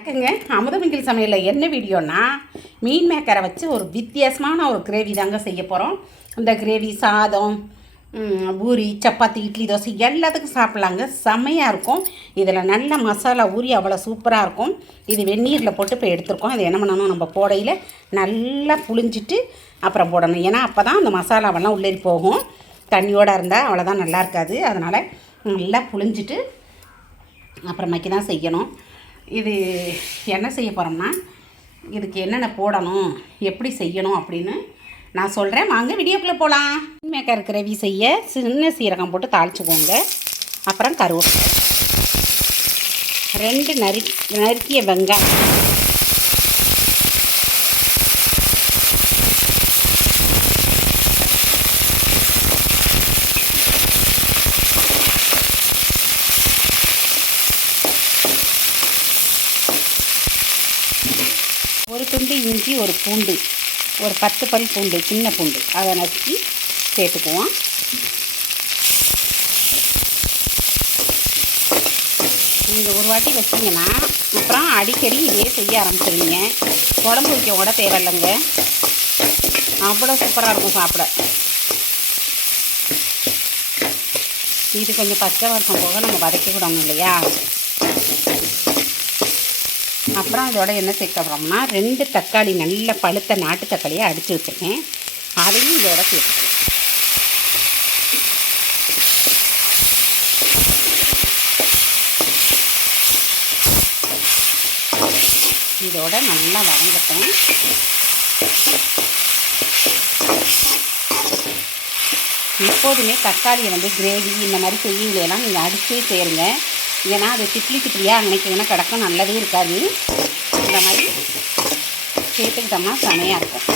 வணக்கங்க. அமுதமிங்கில் சமையலில் என்ன வீடியோனா மீன் மேக்கரை வச்சு ஒரு வித்தியாசமான ஒரு கிரேவி தாங்க செய்ய போகிறோம் இந்த கிரேவி சாதம் பூரி சப்பாத்தி இட்லி தோசை எல்லாத்துக்கும் சாப்பிட்லாங்க. செம்மையாக இருக்கும். இதில் நல்ல மசாலா ஊறி அவ்வளோ சூப்பராக இருக்கும். இது வெந்நீரில் போட்டு இப்போ எடுத்துருக்கோம். இது என்ன பண்ணணும்? நம்ம போடையில் நல்லா புழிஞ்சிட்டு அப்புறம் போடணும். ஏன்னா அப்போ தான் அந்த மசாலாவெல்லாம் உள்ளேறி போகும். தண்ணியோடு இருந்தால் அவ்வளோதான் நல்லா இருக்காது. அதனால் நல்லா புழிஞ்சிட்டு அப்புறமேக்கி தான் செய்யணும். இது என்ன செய்ய போகிறோம்னா இதுக்கு என்னென்ன போடணும் எப்படி செய்யணும் அப்படின்னு நான் சொல்கிறேன் வாங்க வீடியோக்குள்ளே போகலாம் மேக்கர் கிரவி செய்ய சின்ன சீரகம் போட்டு தாளிச்சுக்கோங்க. அப்புறம் கருவேப்பிலை. ரெண்டு நறு நறுக்கிய வெங்காயம் ஒரு துண்டு இஞ்சி ஒரு பூண்டு ஒரு பத்து பல் பூண்டு சின்ன பூண்டு. அதை நசுக்கி சேர்த்துக்குவோம். நீங்கள் ஒரு வாட்டி வச்சிங்கன்னா அப்புறம் அடிக்கடி இதே செய்ய ஆரம்பிச்சிருவீங்க. உடம்பு வைக்க கூட தேவையில்லைங்க. அவ்வளோ சூப்பராக இருக்கும் சாப்பிட. இது கொஞ்சம் பச்சை வாசம் போக நம்ம வதக்கி விடணும் இல்லையா? அப்புறம் இதோட என்ன சேர்க்க போகிறோம்னா ரெண்டு தக்காளி நல்ல பழுத்த நாட்டு தக்காளியை அடித்து வச்சுருக்கேன். அதையும் இதோட சேர்த்துக்கேன் இதோட நல்லா வதங்கட்டும். எப்போதுமே தக்காளியை வந்து கிரேவி இந்த மாதிரி செய்யுங்களெல்லாம் நீங்கள் அடித்து சேருங்க. ஏன்னா அது திட்லி திட்லியாக அன்னைக்குன்னா கிடக்கும் நல்லதே இருக்காது. இந்த மாதிரி சேர்த்துக்கிட்டோம்னா செமையாக இருக்கும்.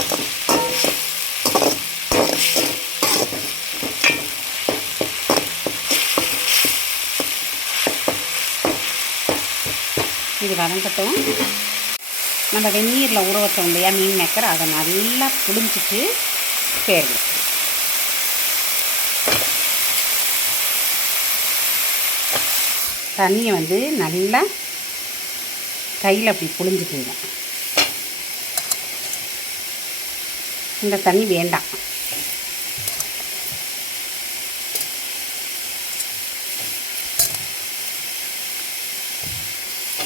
இது வதங்கட்டும். நம்ம வெந்நீரில் ஊற வச்சோம் இல்லையா மீன் மேக்கர் அதை நல்லா புளிஞ்சிட்டு சேருங்க தண்ணியை வந்து நல்லா கையில் அப்படி புழிஞ்சுக்குங்க. இந்த தண்ணி வேண்டாம்.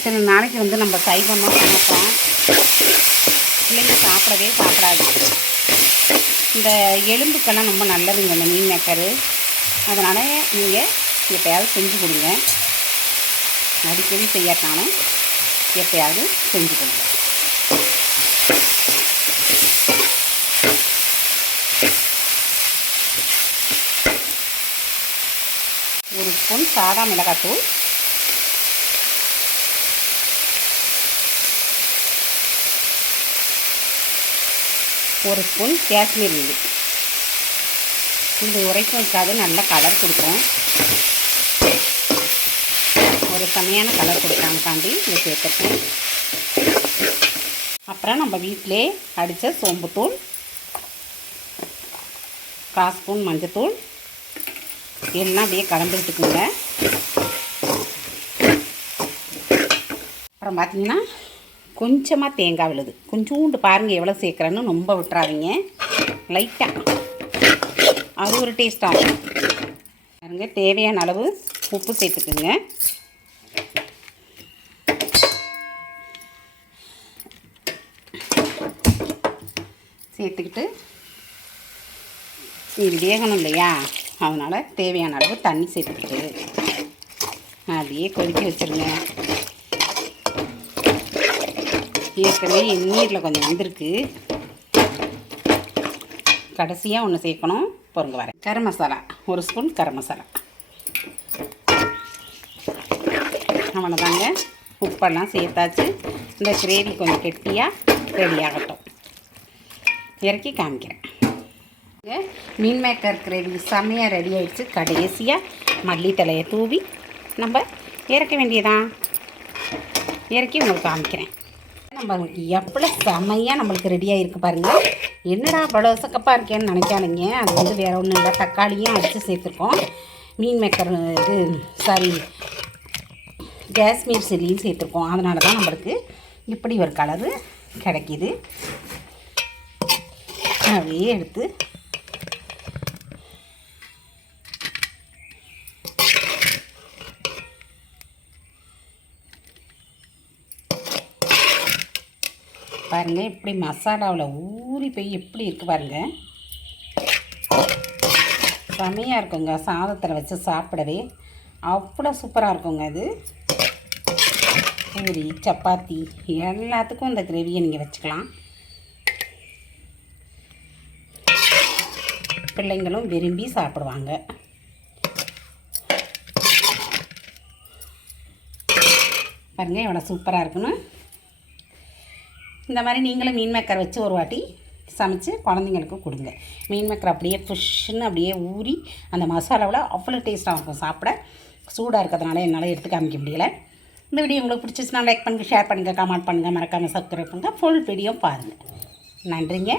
சில நாளைக்கு வந்து நம்ம சைவமாக சமைப்போம். பிள்ளைங்க சாப்பிடவே சாப்பிடாது. இந்த எலும்புக்கெல்லாம் ரொம்ப நல்லதுங்க இந்த மீன் மேக்கரு. அதனால் நீங்கள் எப்போயாவது செஞ்சு கொடுங்க. அடிக்கடி செய்யாட்டாலும் எப்பயாவது செஞ்சு கொடுங்க ஒரு ஸ்பூன் சாதா மிளகாத்தூள். ஒரு ஸ்பூன் காஷ்மீர் இது இது உரைக்கும் வச்சாது நல்ல கலர் கொடுக்கும். செம்மையான கலர் கொடுத்தாங்கக்காண்டி இதை சேர்த்துருக்கேன். அப்புறம் நம்ம வீட்டிலே அடித்த சோம்புத்தூள் கால் ஸ்பூன் மஞ்சத்தூள் எல்லாம் அப்படியே கலந்துக்கிட்டுக்குங்க அப்புறம் பார்த்தீங்கன்னா கொஞ்சமாக தேங்காய் விழுது. கொஞ்சோண்டு பாருங்கள் எவ்வளோ சேர்க்குறேன்னு ரொம்ப விட்டுறாதீங்க. லைட்டாக அது ஒரு டேஸ்ட் ஆகும். பாருங்க தேவையான அளவு உப்பு சேர்த்துக்குங்க. சேர்த்துக்கிட்டு இது வேகணும் இல்லையா? அதனால் தேவையான அளவு தண்ணி சேர்த்துக்கிட்டு அப்படியே கொதிக்க வச்சுருங்க. ஏற்கனவே நீரில் கொஞ்சம் வந்திருக்கு. கடைசியாக ஒன்று சேர்க்கணும். பொருங்க வரேன். கரம் மசாலா. ஒரு ஸ்பூன் கரம் மசாலா. அவ்வளோதாங்க உப்பெல்லாம் சேர்த்தாச்சு. இந்த கிரேவி கொஞ்சம் கெட்டியாக ரெடி ஆகட்டும். இறக்கி காமிக்கிறேன். மீன் மேக்கர் கிரேவி செம்மையாக ரெடி ஆகிடுச்சு கடைசியாக மல்லித்தலையை தூவி நம்ம இறக்க வேண்டியதான் இறக்கி உங்களுக்கு காமிக்கிறேன். நம்ம எவ்வளோ செம்மையாக நம்மளுக்கு ரெடியாக இருக்குது பாருங்கள் என்னடா அவ்வளோ சக்கப்பாக இருக்கேன்னு நினைக்காதீங்க. அது வந்து வேறு ஒன்றும் இல்லை. தக்காளியும் அடித்து சேர்த்துருக்கோம். மீன் மேக்கர் இது சாரி காஷ்மீர் சில்லியும் சேர்த்துருக்கோம். அதனால தான் நம்மளுக்கு இப்படி ஒரு கலரு கிடைக்கிது. அப்படியே எடுத்து பாருங்கள் இப்படி மசாலாவில் ஊறி போய் எப்படி இருக்குது பாருங்க. செமையாக இருக்குங்க. சாதத்தில் வச்சு சாப்பிடவே அவ்வளோ சூப்பராக இருக்குங்க அது. பூரி சப்பாத்தி எல்லாத்துக்கும் இந்த கிரேவியை நீங்கள் வச்சுக்கலாம். பிள்ளைங்களும் விரும்பி சாப்பிடுவாங்க. பாருங்கள் எவ்வளோ சூப்பராக இருக்குன்னு. இந்த மாதிரி நீங்களும் மீன் மேக்கர் வச்சு ஒரு வாட்டி சமைச்சு குழந்தைங்களுக்கு கொடுங்க. மீன் மேக்கர் அப்படியே ஃபிஷ்ஷுன்னு அப்படியே ஊறி அந்த மசாலாவில் அவ்வளோ டேஸ்ட்டாக இருக்கும் சாப்பிட. சூடாக இருக்கிறதுனால என்னால் எடுத்து காமிக்க முடியல. இந்த வீடியோ உங்களுக்கு பிடிச்சிச்சுன்னா லைக் பண்ணுங்கள் ஷேர் பண்ணுங்கள் கமெண்ட் பண்ணுங்கள் மறக்காமல் சப்ஸ்கிரைப் பண்ணுங்கள் ஃபுல் வீடியோ பாருங்கள் நன்றிங்க.